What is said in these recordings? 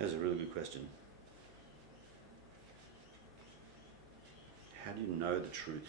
That's a really good question. How do you know the truth?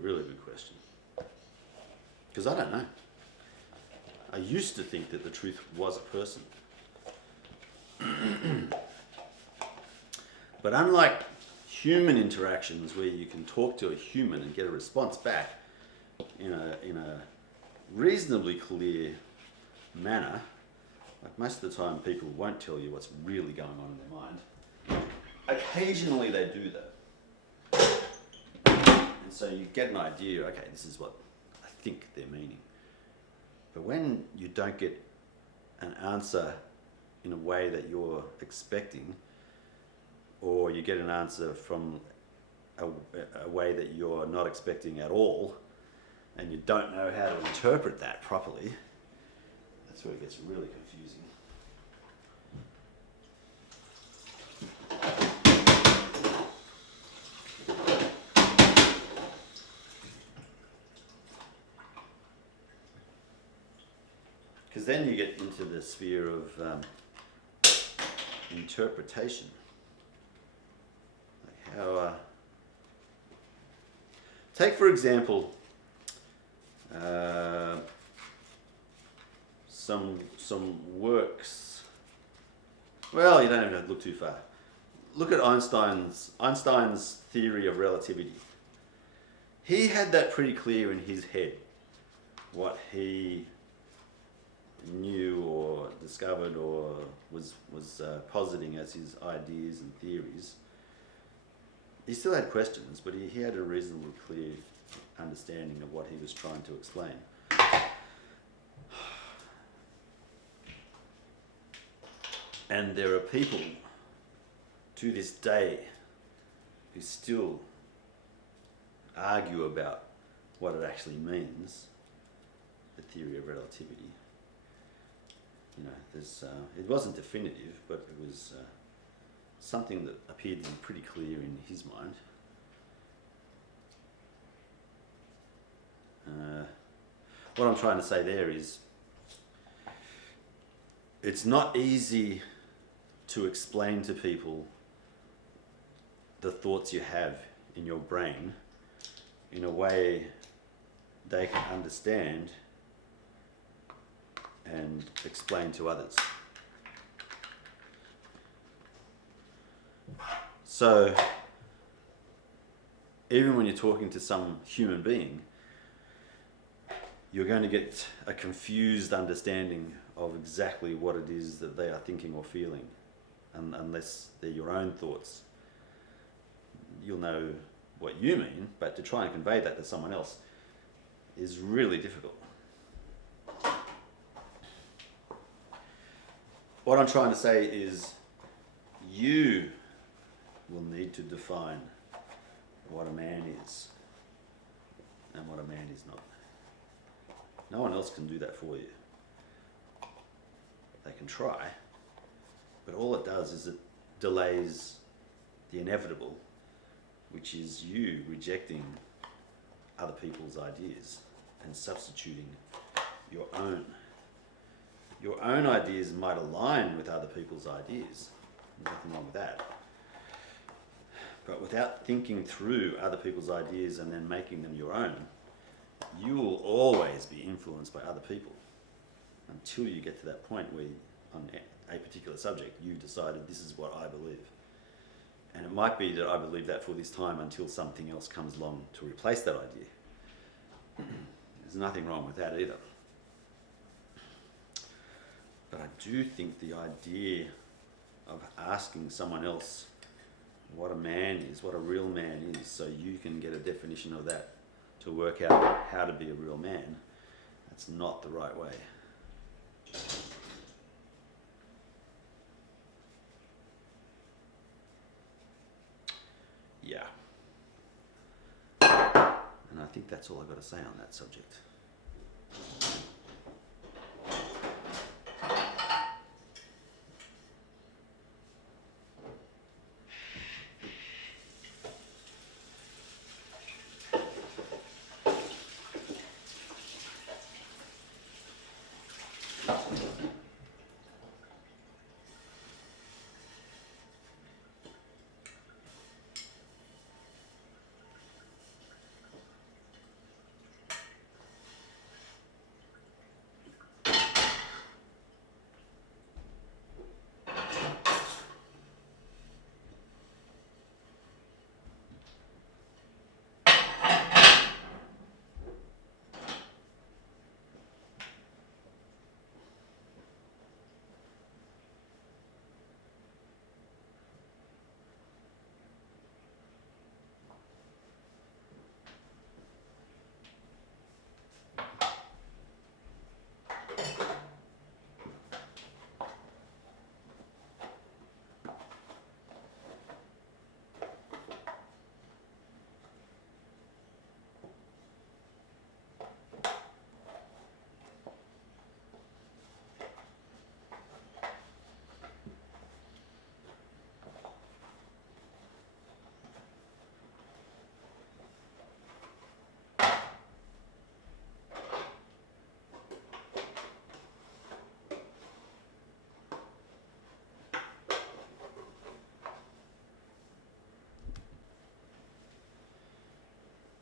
Really good question. Because I don't know. I used to think that the truth was a person. But unlike human interactions where you can talk to a human and get a response back in a reasonably clear manner, like most of the time people won't tell you what's really going on in their mind. Occasionally they do that. And so you get an idea, okay, this is what I think they're meaning. But when you don't get an answer in a way that you're expecting, or you get an answer from a way that you're not expecting at all, and you don't know how to interpret that properly, that's where it gets really confusing. Because then you get into the sphere of interpretation. Like how, take for example, some works. Well, you don't even have to look too far. Look at Einstein's theory of relativity. He had that pretty clear in his head, what he knew or discovered or was positing as his ideas and theories. He still had questions, but he had a reasonably clear understanding of what he was trying to explain. And there are people to this day who still argue about what it actually means, the theory of relativity. You know, there's, it wasn't definitive, but it was something that appeared to be pretty clear in his mind. What I'm trying to say there is, it's not easy to explain to people the thoughts you have in your brain in a way they can understand and explain to others. So, even when you're talking to some human being, you're going to get a confused understanding of exactly what it is that they are thinking or feeling, unless they're your own thoughts. You'll know what you mean, but to try and convey that to someone else is really difficult. What I'm trying to say is, you will need to define what a man is and what a man is not. No one else can do that for you. They can try, but all it does is it delays the inevitable, which is you rejecting other people's ideas and substituting your own. Your own ideas might align with other people's ideas. Nothing wrong with that. But without thinking through other people's ideas and then making them your own, you will always be influenced by other people until you get to that point where, on a particular subject, you've decided this is what I believe. And it might be that I believe that for this time until something else comes along to replace that idea. There's nothing wrong with that either. But I do think the idea of asking someone else what a man is, what a real man is, so you can get a definition of that to work out how to be a real man, that's not the right way. Yeah. And I think that's all I've got to say on that subject.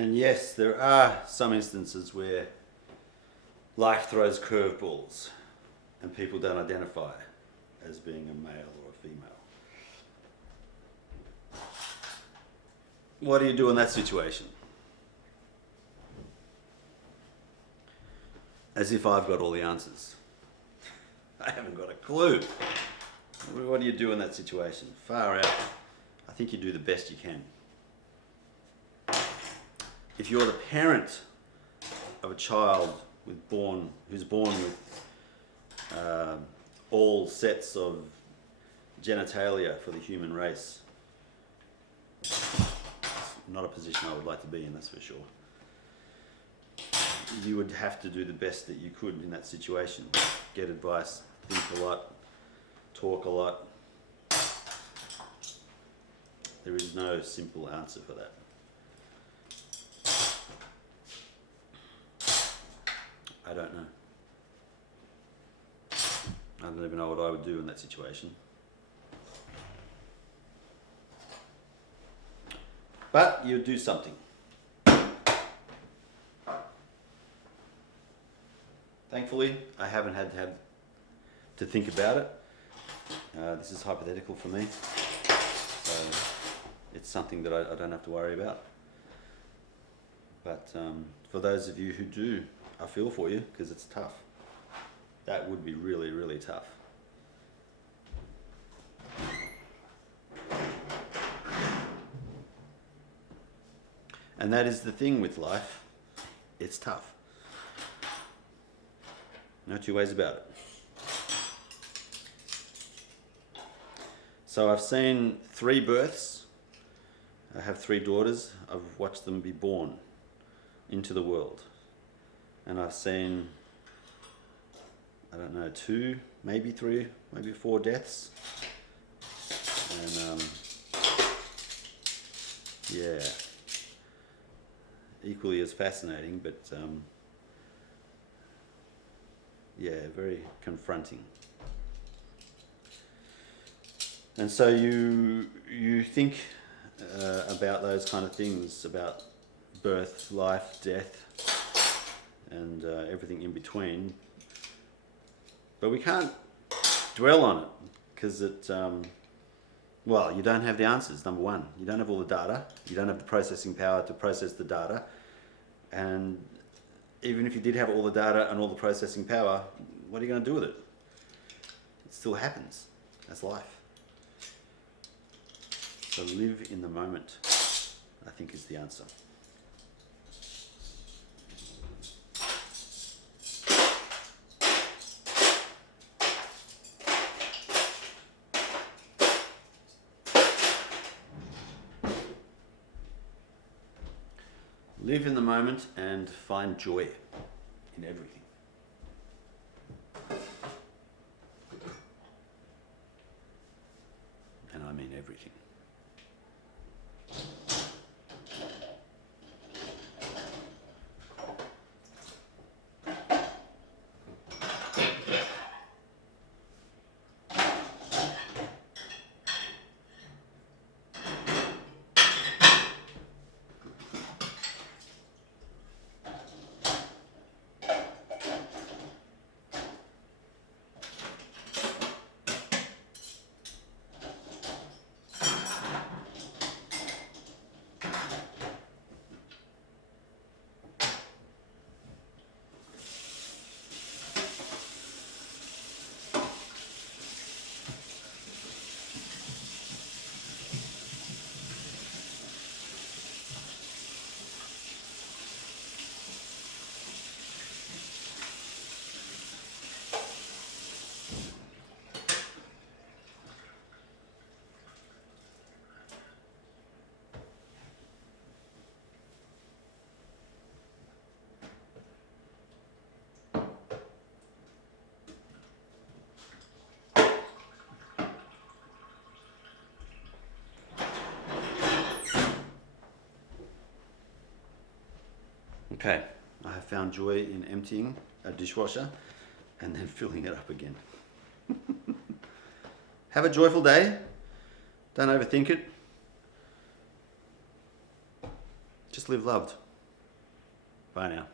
And yes, there are some instances where life throws curveballs and people don't identify as being a male or a female. What do you do in that situation? As if I've got all the answers. I haven't got a clue. What do you do in that situation? Far out. I think you do the best you can. If you're the parent of a child who's born with all sets of genitalia for the human race, it's not a position I would like to be in, that's for sure. You would have to do the best that you could in that situation. Get advice, think a lot, talk a lot. There is no simple answer for that. I don't know. I don't even know what I would do in that situation. But you do something. Thankfully, I haven't had to think about it. This is hypothetical for me, so it's something that I don't have to worry about. But for those of you who do, I feel for you, because it's tough. That would be really, really tough. And that is the thing with life. It's tough. No two ways about it. So I've seen 3 births. I have 3 daughters. I've watched them be born into the world. And I've seen, I don't know, 2, maybe 3, maybe 4 deaths. And yeah, equally as fascinating, but yeah, very confronting. And so you think about those kind of things, about birth, life, death, and everything in between. But we can't dwell on it, because well, you don't have the answers, number one. You don't have all the data. You don't have the processing power to process the data. And even if you did have all the data and all the processing power, what are you going to do with it? It still happens. That's life. So live in the moment, I think, is the answer. Live in the moment and find joy in everything. And I mean everything. Okay, I have found joy in emptying a dishwasher and then filling it up again. Have a joyful day. Don't overthink it. Just live loved. Bye now.